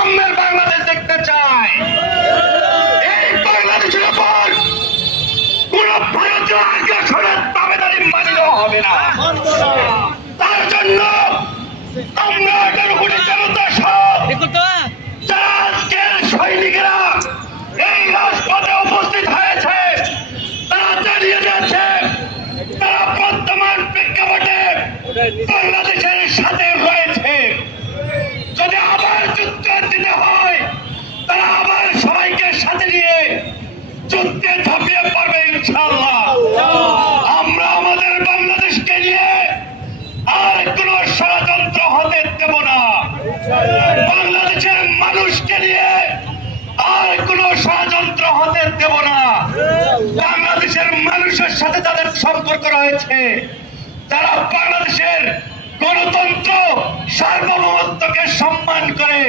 বৈষম্যের বাংলাদেশ দেখতে চায়। এই বাংলাদেশের উপর কোন ভারতীয় আগ্রাসনের দাবিদারি মানিয়ে দেওয়া হবে না। তার জন্য আমরা জনগণ জনতা সহ যারা আজকের সৈনিকেরা এই রাজপথে উপস্থিত হয়েছে তারা জানিয়ে দিয়েছে তারা বর্তমান প্রেক্ষাপটে বাংলাদেশের সাথে রয়েছে। যদি আবার যুদ্ধ দিতে হয় তারা আবার সবাইকে সাথে নিয়ে যুদ্ধে ঝাঁপিয়ে পড়বে ইনশাআল্লাহ। আমরা আমাদের বাংলাদেশকে নিয়ে আর কোন ষড়যন্ত্র হতে দেব না। বাংলাদেশের মানুষকে নিয়ে আর কোন ষড়যন্ত্র হতে দেব না। বাংলাদেশের মানুষের সাথে যাদের সম্পর্ক রয়েছে, যারা বাংলাদেশের গণতন্ত্র সার্বভৌমত্বকে সম্মান করে